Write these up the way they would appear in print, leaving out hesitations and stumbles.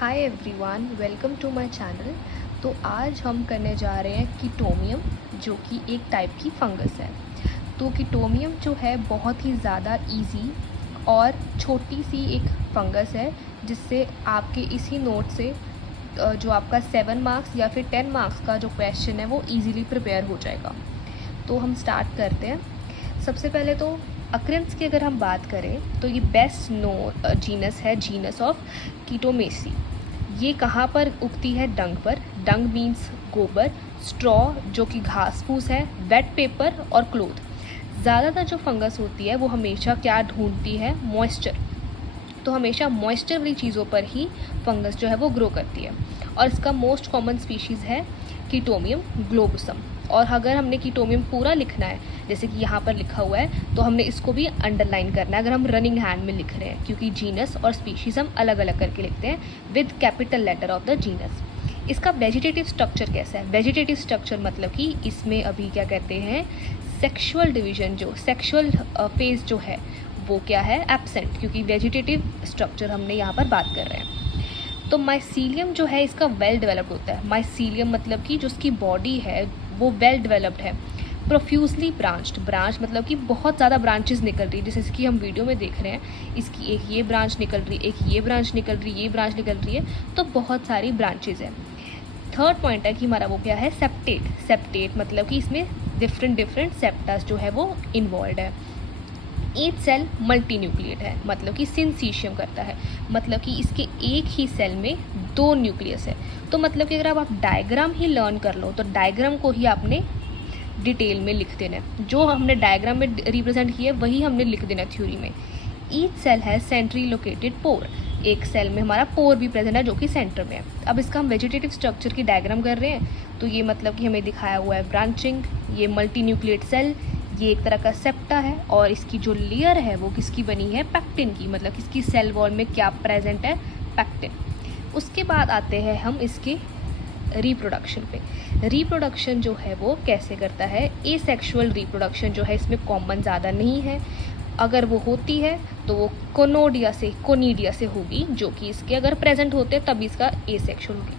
Hi everyone, welcome to my channel. तो आज हम करने जा रहे हैं कीटोमियम, जो कि एक टाइप की फंगस है। तो कीटोमियम जो है बहुत ही ज़्यादा इजी और छोटी सी एक फंगस है, जिससे आपके इसी नोट से जो आपका 7 मार्क्स या फिर 10 मार्क्स का जो क्वेश्चन है वो इजीली प्रिपेयर हो जाएगा। तो हम स्टार्ट करते हैं। सबसे पहले तो अक्रेंस की अगर हम बात करें तो ये बेस्ट जीनस है, जीनस ऑफ कीटोमेसी। ये कहाँ पर उगती है? डंग पर। डंग मीन्स गोबर, स्ट्रॉ जो कि घास फूस है, वेट पेपर और क्लोथ। ज़्यादातर जो फंगस होती है वो हमेशा क्या ढूंढती है? मॉइस्चर। तो हमेशा मॉइस्चर वाली चीज़ों पर ही फंगस जो है वो ग्रो करती है। और इसका मोस्ट कॉमन स्पीशीज़ है कीटोमियम ग्लोबसम। और अगर हमने कीटोमियम पूरा लिखना है, जैसे कि यहाँ पर लिखा हुआ है, तो हमने इसको भी अंडरलाइन करना है अगर हम रनिंग हैंड में लिख रहे हैं, क्योंकि जीनस और स्पीशीज़ हम अलग अलग करके लिखते हैं with capital letter of the genus. इसका वेजिटेटिव स्ट्रक्चर कैसा है? वेजिटेटिव स्ट्रक्चर मतलब कि इसमें अभी क्या कहते हैं, सेक्सुअल डिवीजन, जो सेक्सुअल फेज जो है वो क्या है? एब्सेंट, क्योंकि वेजिटेटिव स्ट्रक्चर हमने यहाँ पर बात कर रहे हैं। तो माइसीलियम जो है इसका वेल डेवलप्ड होता है। माइसीलियम मतलब कि जो उसकी बॉडी है वो वेल डेवलप्ड है। प्रोफ्यूजली ब्रांच्ड, ब्रांच मतलब कि बहुत ज़्यादा ब्रांचेस निकल रही है, जैसे कि हम वीडियो में देख रहे हैं। इसकी एक ये ब्रांच निकल रही है, एक ये ब्रांच निकल रही है, ये ब्रांच निकल रही है, तो बहुत सारी ब्रांचेज है। थर्ड पॉइंट है कि हमारा वो क्या है? सेप्टेट। सेप्टेट मतलब कि इसमें डिफरेंट सेप्टास जो है वो इन्वॉल्व है। ईच सेल मल्टी न्यूक्लिएट है, मतलब कि सिंसीशियम करता है, मतलब कि इसके एक ही सेल में 2 न्यूक्लियस है। तो मतलब कि अगर आप डायग्राम ही लर्न कर लो तो डायग्राम को ही आपने डिटेल में लिख देना है। जो हमने डायग्राम में रिप्रेजेंट किया है वही हमने लिख देना थ्योरी में। ईच सेल है सेंट्री लोकेटेड पोर। एक सेल में हमारा पोर भी प्रेजेंट है जो कि सेंटर में है। अब इसका हम वेजिटेटिव स्ट्रक्चर की डायग्राम कर रहे हैं, तो ये मतलब कि हमें दिखाया हुआ है ब्रांचिंग, ये मल्टी न्यूक्लिएट सेल, ये एक तरह का सेप्टा है, और इसकी जो लेयर है वो किसकी बनी है? पैक्टिन की। मतलब इसकी सेल वॉल में क्या प्रेजेंट है? पैक्टिन। उसके बाद आते हैं हम इसके रिप्रोडक्शन पे। रिप्रोडक्शन जो है वो कैसे करता है? एसेक्सुअल रिप्रोडक्शन जो है इसमें कॉमन ज़्यादा नहीं है। अगर वो होती है तो वो कोनिडिया से होगी, जो कि इसके अगर प्रेजेंट होते तभी इसका एसेक्सुअल होगी।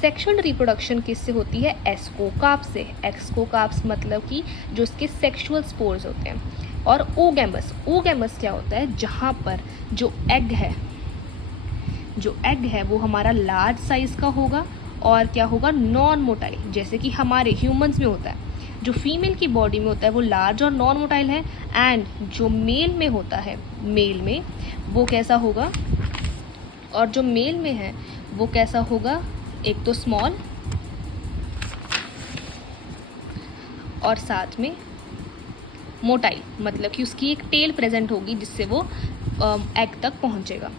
सेक्सुअल रिप्रोडक्शन किससे होती है? एस्कोकार्प से। एस्कोकार्प्स मतलब कि जो इसके सेक्सुअल स्पोर्स होते हैं। और ओगैमस, ओगैमस क्या होता है? जहाँ पर जो एग है वो हमारा लार्ज साइज का होगा, और क्या होगा? नॉन मोटाइल, जैसे कि हमारे ह्यूमंस में होता है। जो फीमेल की बॉडी में होता है वो लार्ज और नॉन मोटाइल है, एंड जो मेल में होता है, मेल में वो कैसा होगा? और जो मेल में है वो कैसा होगा? एक तो स्मॉल और साथ में मोटाइल, मतलब कि उसकी एक टेल प्रेजेंट होगी जिससे वो एग तक पहुंचेगा।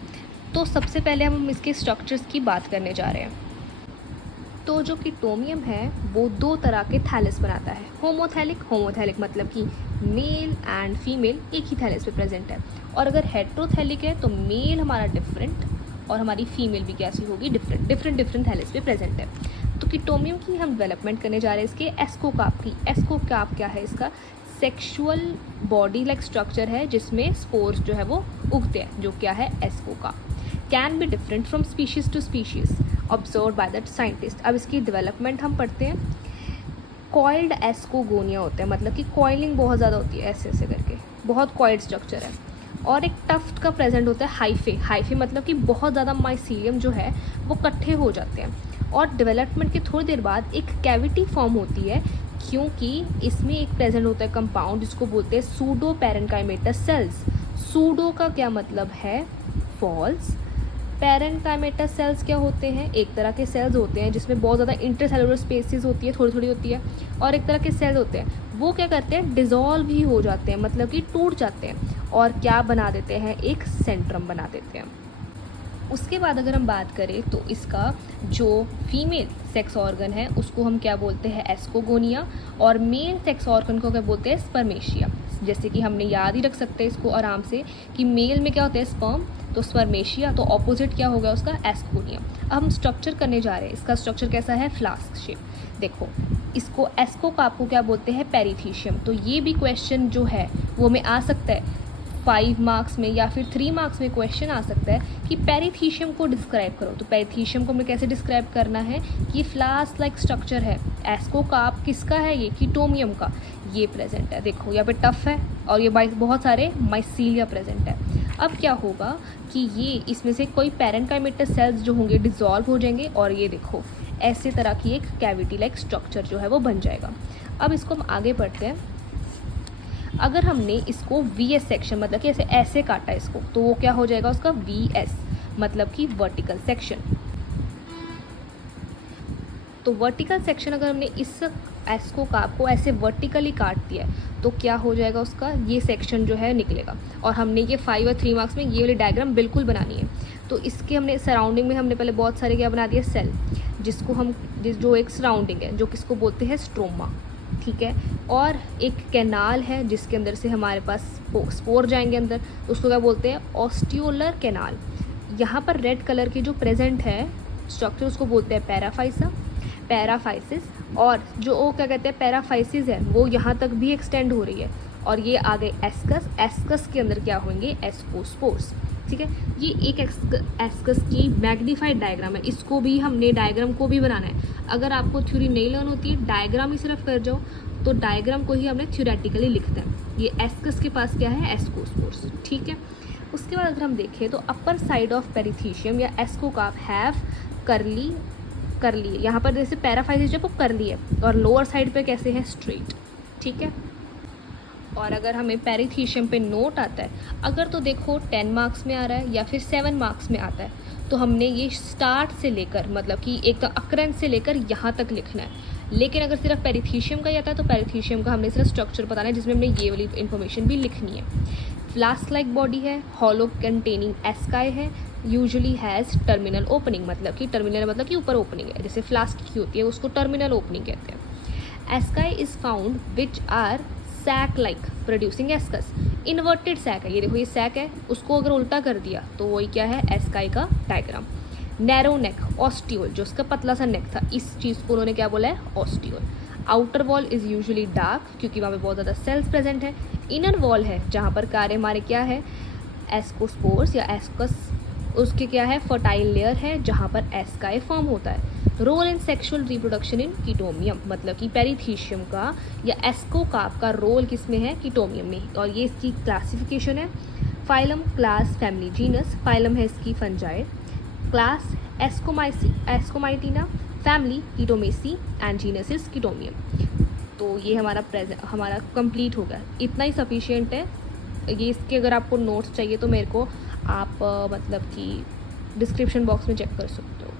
तो सबसे पहले हम इसके स्ट्रक्चर्स की बात करने जा रहे हैं। तो जो कीटोमियम है वो 2 तरह के थैलस बनाता है। होमोथैलिक मतलब कि मेल एंड फीमेल एक ही थैलस पे प्रेजेंट है। और अगर हेट्रोथैलिक है तो मेल हमारा डिफरेंट और हमारी फीमेल भी कैसी होगी? डिफरेंट थैलस पे प्रेजेंट है। तो कीटोमियम की हम डेवलपमेंट करने जा रहे हैं इसके एस्कोकार्प की। एस्कोकार्प क्या है? इसका सेक्सुअल बॉडी लाइक स्ट्रक्चर है जिसमें स्पोर्स जो है वो उगते हैं, जो क्या है? Ascocarp. Can be different from species to species observe by the scientist. अब इसकी डेवलपमेंट हम पढ़ते हैं। कॉइल्ड एस्कोगोनिया होते हैं, मतलब कि कॉइलिंग बहुत ज़्यादा होती है, ऐसे ऐसे करके बहुत कॉइल्ड स्ट्रक्चर है। और एक टफ्ट का प्रेजेंट होता है हाइफे मतलब कि बहुत ज़्यादा माइसीलियम जो है वो इकट्ठे हो जाते हैं। और डेवलपमेंट के थोड़ी देर बाद एक कैविटी फॉर्म होती है, क्योंकि इसमें एक प्रेजेंट होता है कंपाउंड जिसको बोलते हैं सूडो पैरेन्काइमेटस सेल्स। सूडो का क्या मतलब है? फॉल्स। पैरेन्काइमेटस सेल्स क्या होते हैं? एक तरह के सेल्स होते हैं जिसमें बहुत ज़्यादा इंटरसेलुलर स्पेसिस होती है, थोड़ी थोड़ी होती है। और एक तरह के सेल्स होते हैं वो क्या करते हैं? डिज़ोल्व ही हो जाते हैं, मतलब कि टूट जाते हैं, और क्या बना देते हैं? एक सेंट्रम बना देते हैं। उसके बाद अगर हम बात करें तो इसका जो फीमेल सेक्स ऑर्गन है उसको हम क्या बोलते हैं? एस्कोगोनिया। और मेल सेक्स ऑर्गन को क्या बोलते हैं? स्पर्मेशिया। जैसे कि हमने याद ही रख सकते हैं इसको आराम से कि मेल में क्या होता है? स्पर्म, तो स्पर्मेशिया, तो ऑपोजिट क्या होगा उसका? एस्कोगोनिया। अब हम स्ट्रक्चर करने जा रहे हैं। इसका स्ट्रक्चर कैसा है? Flask shape. देखो, इसको एस्कोकार्प को क्या बोलते हैं? पेरिथीशियम। तो ये भी क्वेश्चन जो है वो में आ सकता है। 5 मार्क्स में या फिर 3 मार्क्स में क्वेश्चन आ सकता है कि पेरिथीशियम को डिस्क्राइब करो। तो पेरिथीशियम को हमें कैसे डिस्क्राइब करना है कि फ्लास्क लाइक स्ट्रक्चर है। एस्कोकार्प किसका है? ये कीटोमियम का ये प्रेजेंट है। देखो यहाँ पे टफ है और ये बहुत सारे माइसीलिया प्रेजेंट है। अब क्या होगा कि ये इसमें से कोई पैरेन्काइमेटस सेल्स जो होंगे डिसॉल्व हो जाएंगे और ये देखो ऐसे तरह की एक कैविटी लाइक स्ट्रक्चर जो है वो बन जाएगा। अब इसको हम आगे बढ़ते हैं। अगर हमने इसको VS सेक्शन मतलब कि ऐसे काटा इसको, तो वो क्या हो जाएगा उसका VS मतलब कि वर्टिकल सेक्शन। तो वर्टिकल सेक्शन अगर हमने इस एस्कोकार्प को ऐसे वर्टिकली काट दिया है तो क्या हो जाएगा उसका ये सेक्शन जो है निकलेगा। और हमने ये 5 और 3 मार्क्स में ये वाली डायग्राम बिल्कुल बनानी है। तो इसके हमने सराउंडिंग में हमने पहले बहुत सारे क्या बना दिया सेल, जिसको हम जो एक सराउंडिंग है जो किसको बोलते हैं स्ट्रोमा, ठीक है। और एक कैनाल है जिसके अंदर से हमारे पास स्पोर जाएंगे अंदर, तो उसको क्या बोलते हैं ऑस्टियोलर कैनाल। यहाँ पर रेड कलर की जो प्रेजेंट है स्ट्रक्चर उसको बोलते हैं पैराफाइसिस। और जो वो क्या कहते हैं पैराफाइसिस है वो यहाँ तक भी एक्सटेंड हो रही है। और ये आ गए एस्कस के अंदर क्या होंगे एस्कोस्पोर्स, ठीक है। ये एक एस्कस की मैग्नीफाइड डायग्राम है। इसको भी हमने डायग्राम को भी बनाना है। अगर आपको थ्योरी नहीं लर्न होती है डायग्राम ही सिर्फ कर जाओ तो डायग्राम को ही हमने थ्योरेटिकली लिखते हैं। ये एस्कस के पास क्या है एस्कोस्पोर्स, ठीक है। उसके बाद अगर हम देखें तो अपर साइड ऑफ पेरिथीशियम या एस्कोकार्प हैव करली यहाँ पर जैसे पैराफाइसिस जब वो करली है और लोअर साइड पे कैसे है स्ट्रेट, ठीक है। और अगर हमें पेरिथीशियम पे नोट आता है अगर तो देखो 10 मार्क्स में आ रहा है या फिर 7 मार्क्स में आता है तो हमने ये स्टार्ट से लेकर मतलब कि एक तो अक्रेंस से लेकर यहाँ तक लिखना है। लेकिन अगर सिर्फ पेरिथीशियम का ही आता है तो पेरिथीशियम का हमने सिर्फ स्ट्रक्चर बताना है जिसमें हमने ये वाली इन्फॉर्मेशन भी लिखनी है। फ्लास्क लाइक बॉडी है, हॉलो कंटेनिंग एस्काई है, यूजुअली हैज़ टर्मिनल ओपनिंग मतलब कि टर्मिनल मतलब कि ऊपर ओपनिंग है। जैसे फ्लास्क की होती है उसको टर्मिनल ओपनिंग कहते हैं। Asci is found which are sac like producing ascus. Inverted sac है, ये देखो ये सैक है, उसको अगर उल्टा कर दिया तो वही क्या है एस्काई का डायग्राम। नैरो नेक ऑस्टियोल जो उसका पतला सा नेक था इस चीज़ को उन्होंने क्या बोला है ostiole. Outer wall is usually dark क्योंकि वहाँ पे बहुत ज़्यादा सेल्स प्रेजेंट है। इनर वॉल है जहाँ पर कार्य हमारे क्या है एस्कोस्पोर्स या एस्कस, उसके क्या है फर्टाइल लेयर है जहाँ पर एस्काई फॉर्म होता है। Role in sexual reproduction in Chaetomium मतलब कि पेरिथीशियम का या एस्कोकार्प का रोल किस में है कीटोमियम में। और ये इसकी क्लासिफिकेशन है phylum class family genus. Phylum है इसकी fungi, class Ascomycotina, family Chaetomiaceae and genus is Chaetomium. तो ये हमारा कंप्लीट हो गया, इतना ही सफिशिएंट है। ये इसके अगर आपको नोट्स चाहिए तो मेरे को आप मतलब कि डिस्क्रिप्शन बॉक्स में चेक कर सकते हो।